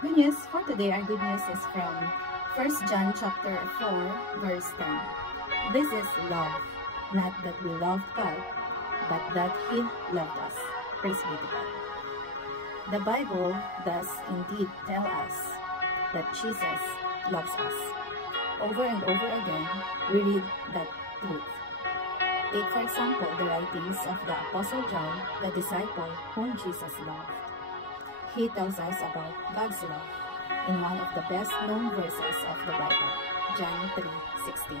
Good news for today, our good news is from 1 John chapter 4, verse 10. This is love, not that we loved God, but that He loved us. Praise be to God. The Bible does indeed tell us that Jesus loves us. Over and over again, we read that truth. Take for example the writings of the Apostle John, the disciple whom Jesus loved. He tells us about God's love in one of the best-known verses of the Bible, John 3:16.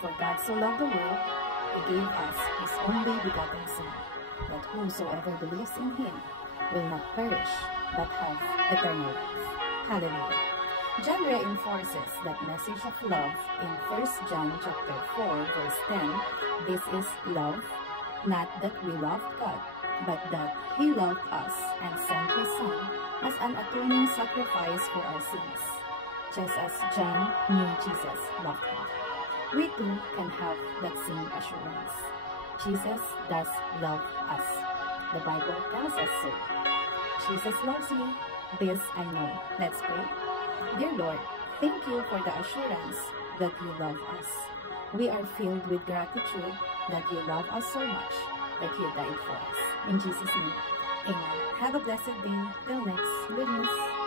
For God so loved the world, He gave us His only begotten Son, that whosoever believes in Him will not perish, but have eternal life. Hallelujah. John reinforces that message of love in 1 John chapter 4, verse 10. This is love, not that we loved God, but that He loved us and sent His Son as an atoning sacrifice for our sins, just as John knew Jesus loved him. We too can have that same assurance. Jesus does love us. The Bible tells us so. Jesus loves me. This I know. Let's pray. Dear Lord, thank you for the assurance that you love us. We are filled with gratitude that you love us so much that you died for us. In Jesus' name, amen. Have a blessed day. Till next. Good news.